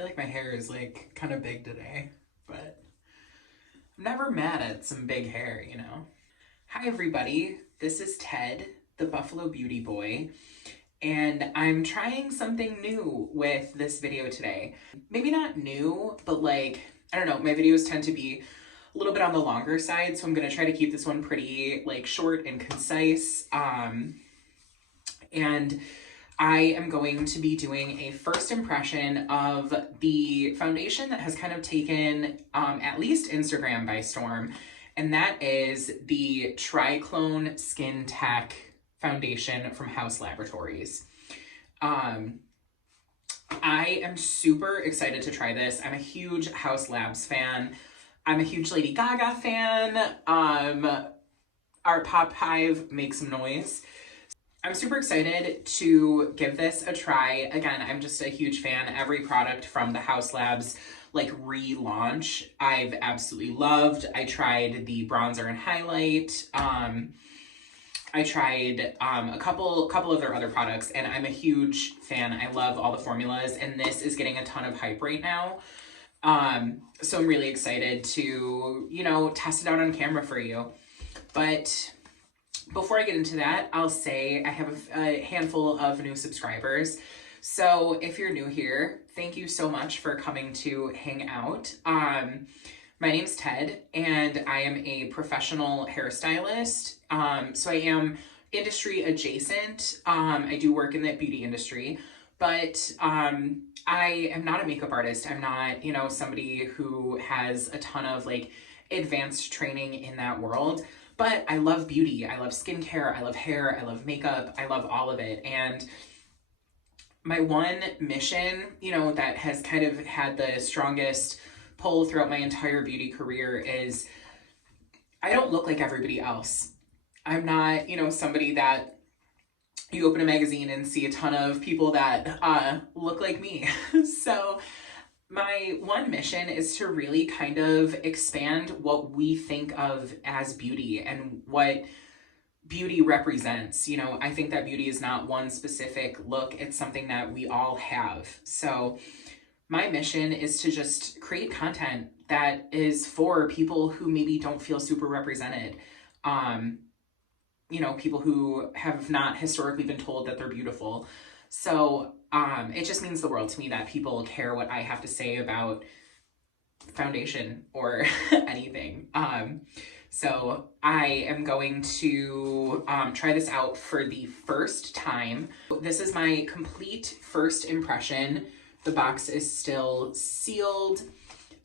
feel like my hair is like kind of big today, but I'm never mad at some big hair, you know? Hi everybody, this is Ted, the Buffalo Beauty Boy, and I'm trying something new with this video today. Maybe not new, but like, I don't know, my videos tend to be a little bit on the longer side, so I'm gonna try to keep this one pretty like short and concise. And I am going to be doing a first impression of the foundation that has kind of taken at least Instagram by storm, and that is the TRICLONE Skin Tech foundation from HAUS Laboratories. I am super excited to try this. I'm a huge HAUS Labs fan. I'm a huge Lady Gaga fan. Our Pop Hive makes some noise. I'm super excited to give this a try. Again, I'm just a huge fan. Every product from the HAUS Labs like relaunch, I've absolutely loved. I tried the bronzer and highlight. I tried a couple of their other products, and I'm a huge fan. I love all the formulas, and this is getting a ton of hype right now. So I'm really excited to, you know, test it out on camera for you. But before I get into that, I'll say I have a handful of new subscribers. So if you're new here, thank you so much for coming to hang out. My name's Ted, and I am a professional hairstylist. So I am industry adjacent. I do work in the beauty industry, but I am not a makeup artist. I'm not, you know, somebody who has a ton of like advanced training in that world. But I love beauty, I love skincare, I love hair, I love makeup, I love all of it. And my one mission, you know, that has kind of had the strongest pull throughout my entire beauty career is I don't look like everybody else. I'm not, you know, somebody that you open a magazine and see a ton of people that look like me. So my one mission is to really kind of expand what we think of as beauty and what beauty represents. You know, I think that beauty is not one specific look, it's something that we all have. So my mission is to just create content that is for people who maybe don't feel super represented. You know, people who have not historically been told that they're beautiful. So it just means the world to me that people care what I have to say about foundation or anything. So I am going to try this out for the first time. This is my complete first impression. The box is still sealed.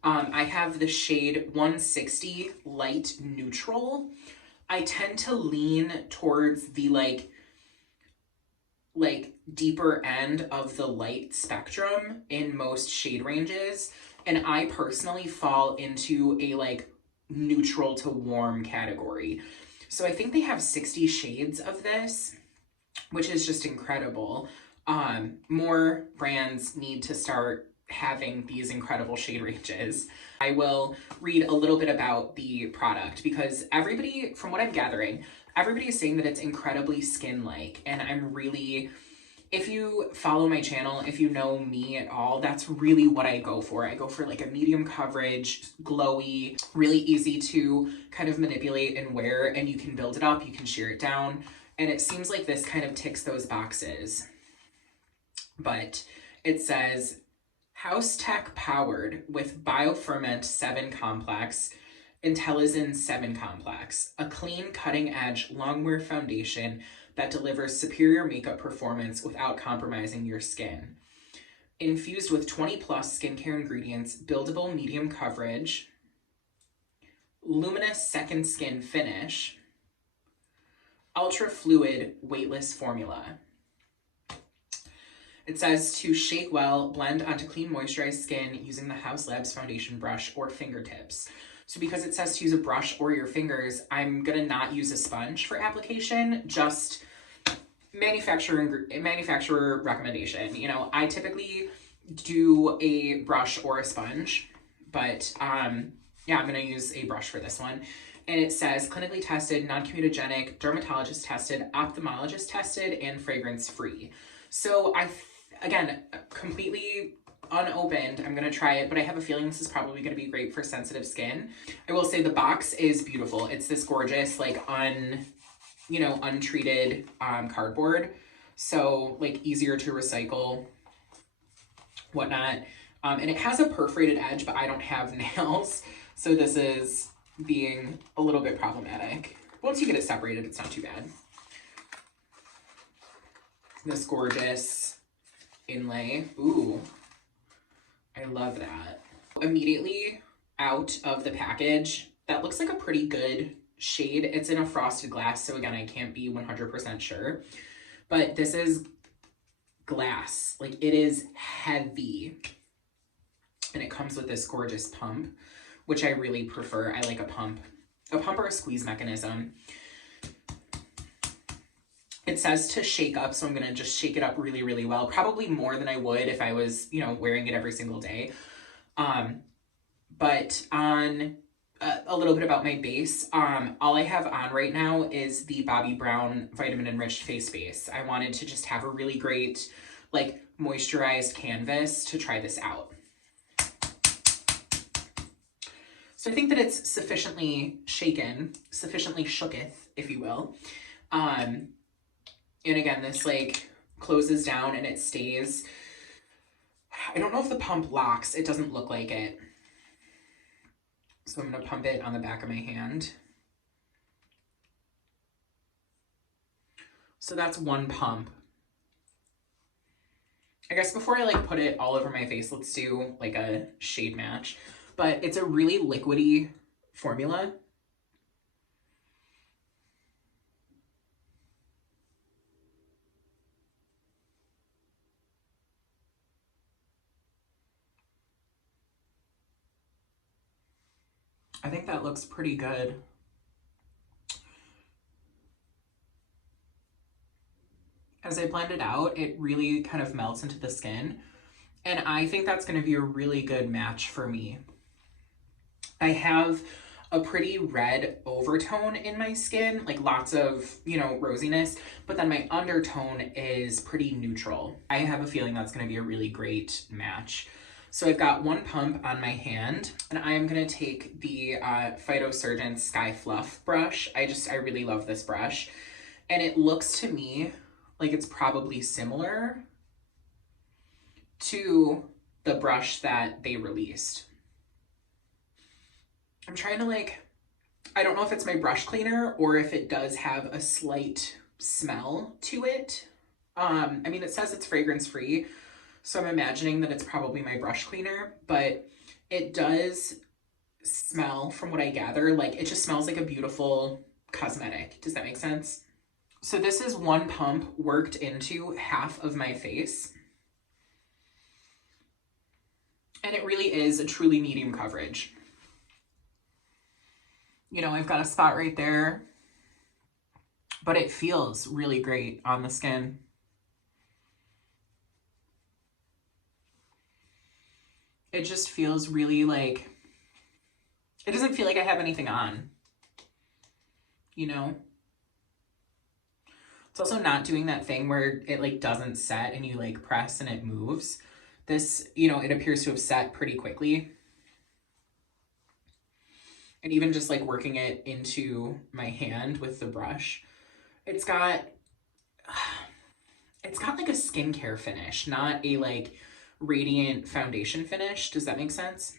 I have the shade 160 Light Neutral. I tend to lean towards the like deeper end of the light spectrum in most shade ranges, and I personally fall into a like neutral to warm category. So I think they have 60 shades of this, which is just incredible. More brands need to start having these incredible shade ranges. I will read a little bit about the product because everybody, from what I'm gathering, everybody is saying that it's incredibly skin-like, and I'm really, if you follow my channel, if you know me at all, that's really what I go for. I go for like a medium coverage, glowy, really easy to kind of manipulate and wear, and you can build it up, you can shear it down, and it seems like this kind of ticks those boxes. But it says, HAUS Tech powered with Bioferment 7 Complex, Intellizin 7 Complex, a clean, cutting-edge, long-wear foundation that delivers superior makeup performance without compromising your skin. Infused with 20-plus skincare ingredients, buildable medium coverage, luminous second skin finish, ultra-fluid, weightless formula. It says to shake well, blend onto clean moisturized skin using the HAUS Labs foundation brush or fingertips. So because it says to use a brush or your fingers, I'm gonna not use a sponge for application, just manufacturer recommendation. You know, I typically do a brush or a sponge, but yeah, I'm gonna use a brush for this one. And it says clinically tested, non-comedogenic, dermatologist tested, ophthalmologist tested, and fragrance free. So again, completely Unopened, I'm gonna try it, but I have a feeling this is probably gonna be great for sensitive skin. I will say the box is beautiful. It's this gorgeous, like untreated cardboard. So like easier to recycle, whatnot. And it has a perforated edge, but I don't have nails. So this is being a little bit problematic. Once you get it separated, it's not too bad. This gorgeous inlay. Ooh, I love that. Immediately out of the package, that looks like a pretty good shade. It's in a frosted glass, so again, I can't be 100% sure. But this is glass. Like, it is heavy. And it comes with this gorgeous pump, which I really prefer. I like a pump or a squeeze mechanism. It says to shake up, so I'm gonna just shake it up really, really well. Probably more than I would if I was, wearing it every single day. But on a little bit about my base, all I have on right now is the Bobbi Brown Vitamin Enriched Face Base. I wanted to just have a really great, like, moisturized canvas to try this out. So I think that it's sufficiently shaken, sufficiently shooketh, if you will. And again, this like closes down and it stays. I don't know if the pump locks. It doesn't look like it. So I'm gonna pump it on the back of my hand. So that's one pump. I guess before I like put it all over my face, let's do like a shade match. But it's a really liquidy formula. I think that looks pretty good. As I blend it out, it really kind of melts into the skin. And I think that's going to be a really good match for me. I have a pretty red overtone in my skin, like lots of, rosiness, but then my undertone is pretty neutral. I have a feeling that's going to be a really great match. So I've got one pump on my hand, and I am going to take the Phytosurgeon Sky Fluff brush. I really love this brush. And it looks to me like it's probably similar to the brush that they released. I'm trying to I don't know if it's my brush cleaner or if it does have a slight smell to it. I mean, it says it's fragrance free, so I'm imagining that it's probably my brush cleaner, but it does smell, from what I gather, like it just smells like a beautiful cosmetic. Does that make sense? So this is one pump worked into half of my face. And it really is a truly medium coverage. I've got a spot right there, but it feels really great on the skin. It just feels really it doesn't feel like I have anything on, It's also not doing that thing where it doesn't set and you press and it moves. This, it appears to have set pretty quickly. And even just working it into my hand with the brush, it's got like a skincare finish, not a radiant foundation finish. Does that make sense?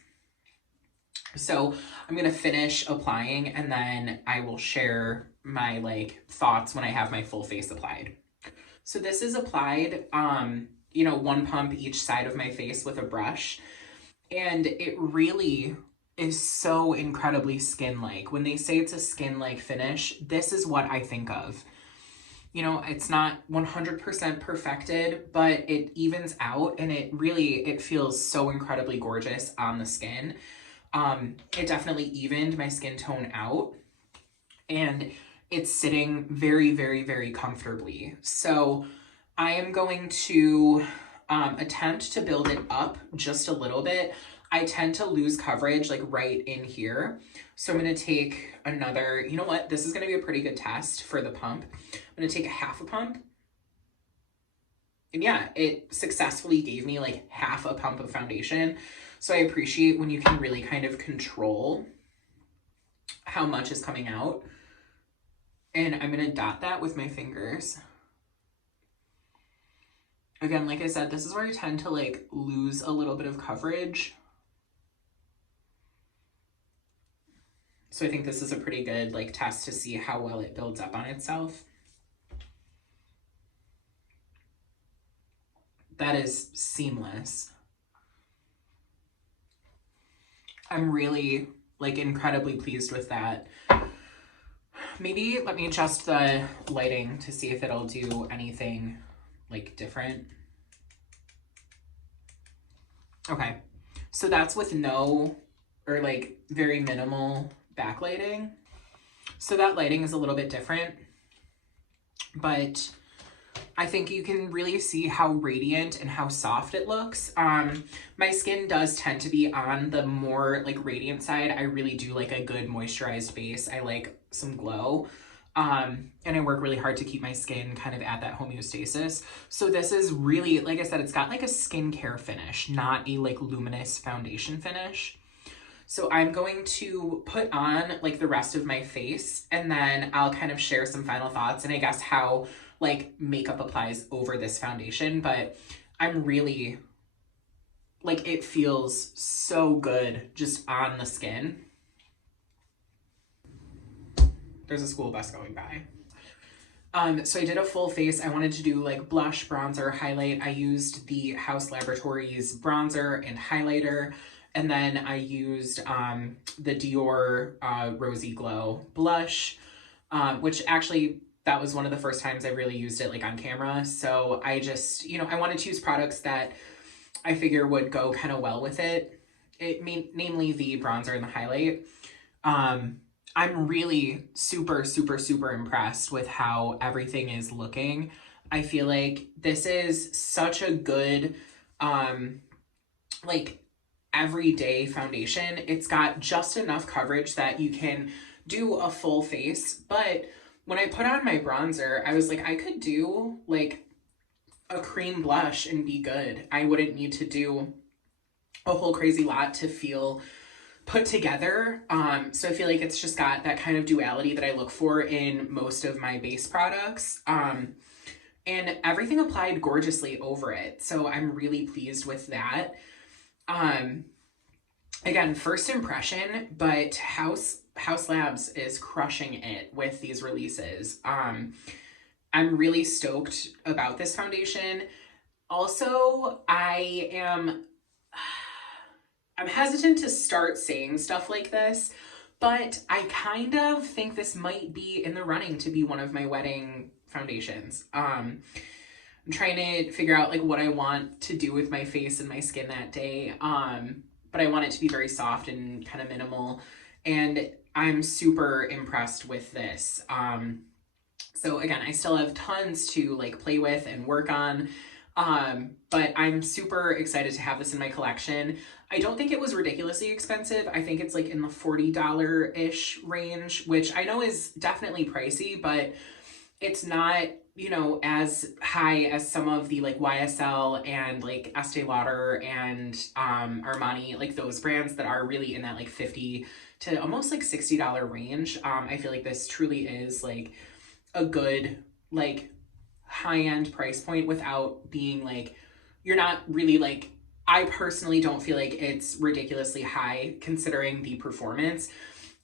So I'm going to finish applying and then I will share my thoughts when I have my full face applied. So this is applied, one pump each side of my face with a brush. And it really is so incredibly skin-like. When they say it's a skin-like finish, this is what I think of. It's not 100% perfected, but it evens out and it feels so incredibly gorgeous on the skin. It definitely evened my skin tone out and it's sitting very, very, very comfortably. So I am going to attempt to build it up just a little bit. I tend to lose coverage right in here. So I'm going to take another, you know what? This is going to be a pretty good test for the pump. I'm going to take a half a pump. yeah, it successfully gave me like half a pump of foundation. So I appreciate when you can really kind of control how much is coming out. And I'm going to dot that with my fingers. Again, like I said, this is where I tend to like lose a little bit of coverage. So I think this is a pretty good like test to see how well it builds up on itself. That is seamless. I'm really like incredibly pleased with that. Maybe let me adjust the lighting to see if it'll do anything like different. Okay, so that's with no or like very minimal backlighting. So that lighting is a little bit different, but I think you can really see how radiant and how soft it looks. My skin does tend to be on the more like radiant side. I really do like a good moisturized base. I like some glow. And I work really hard to keep my skin kind of at that homeostasis. So this is really, like I said, it's got like a skincare finish, not a like luminous foundation finish. So I'm going to put on like the rest of my face, and then I'll kind of share some final thoughts and I guess how like makeup applies over this foundation. But I'm really like, it feels so good just on the skin. There's a school bus going by. So I did a full face. I wanted to do like blush, bronzer, highlight. I used the HAUS Laboratories bronzer and highlighter. And then I used the Dior Rosy Glow blush, which actually, that was one of the first times I really used it like on camera. So I just, you know, I wanted to use products that I figure would go kind of well with it. Namely the bronzer and the highlight. I'm really super, super, super impressed with how everything is looking. I feel like this is such a good, like everyday foundation. It's got just enough coverage that you can do a full face. But when I put on my bronzer, I was like, I could do like a cream blush and be good. I wouldn't need to do a whole crazy lot to feel put together. So I feel like it's just got that kind of duality that I look for in most of my base products. And everything applied gorgeously over it. So I'm really pleased with that. Again, first impression, but HAUS Labs is crushing it with these releases. I'm really stoked about this foundation. Also, I'm hesitant to start saying stuff like this, but I kind of think this might be in the running to be one of my wedding foundations. I'm trying to figure out like what I want to do with my face and my skin that day. But I want it to be very soft and kind of minimal. And I'm super impressed with this. So again, I still have tons to like play with and work on. But I'm super excited to have this in my collection. I don't think it was ridiculously expensive. I think it's like in the $40-ish range, which I know is definitely pricey, but it's not, you know, as high as some of the like YSL and like Estee Lauder and Armani, like those brands that are really in that like $50 to almost like $60 range. I feel like this truly is like a good like high-end price point without being like, you're not really like, I personally don't feel like it's ridiculously high considering the performance.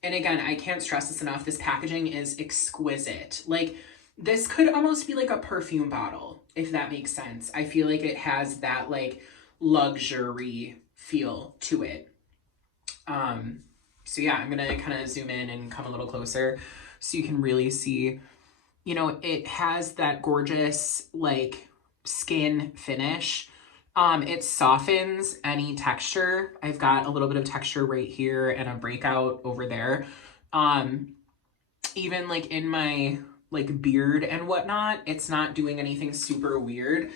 And again, I can't stress this enough, this packaging is exquisite. Like this could almost be like a perfume bottle, if that makes sense. I feel like it has that like luxury feel to it. So yeah, I'm gonna kind of zoom in and come a little closer so you can really see, you know, it has that gorgeous like skin finish. It softens any texture. I've got a little bit of texture right here and a breakout over there. Even like in my like beard and whatnot, it's not doing anything super weird.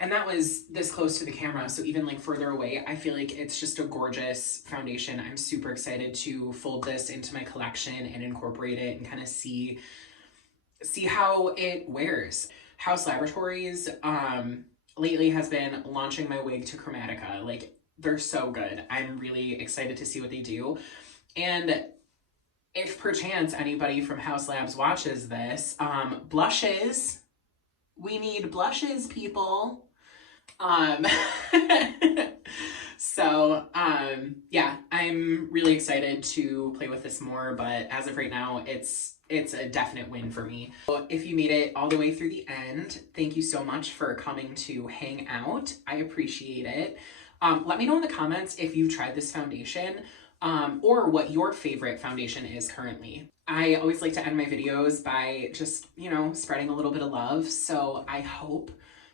And that was this close to the camera, so even like further away, I feel like it's just a gorgeous foundation. I'm super excited to fold this into my collection and incorporate it and kind of see how it wears. HAUS Laboratories lately has been launching my wig to Chromatica. Like, they're so good. I'm really excited to see what they do. And if perchance anybody from HAUS Labs watches this, blushes. We need blushes, people. Um, yeah, I'm really excited to play with this more, but as of right now, it's a definite win for me. So if you made it all the way through the end, thank you so much for coming to hang out. I appreciate it. Let me know in the comments if you've tried this foundation, or what your favorite foundation is currently. I always like to end my videos by just, you know, spreading a little bit of love. So I hope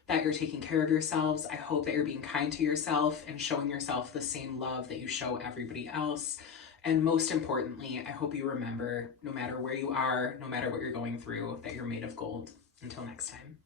that you're taking care of yourselves. I hope that you're being kind to yourself and showing yourself the same love that you show everybody else. And most importantly, I hope you remember, no matter where you are, no matter what you're going through, that you're made of gold. Until next time.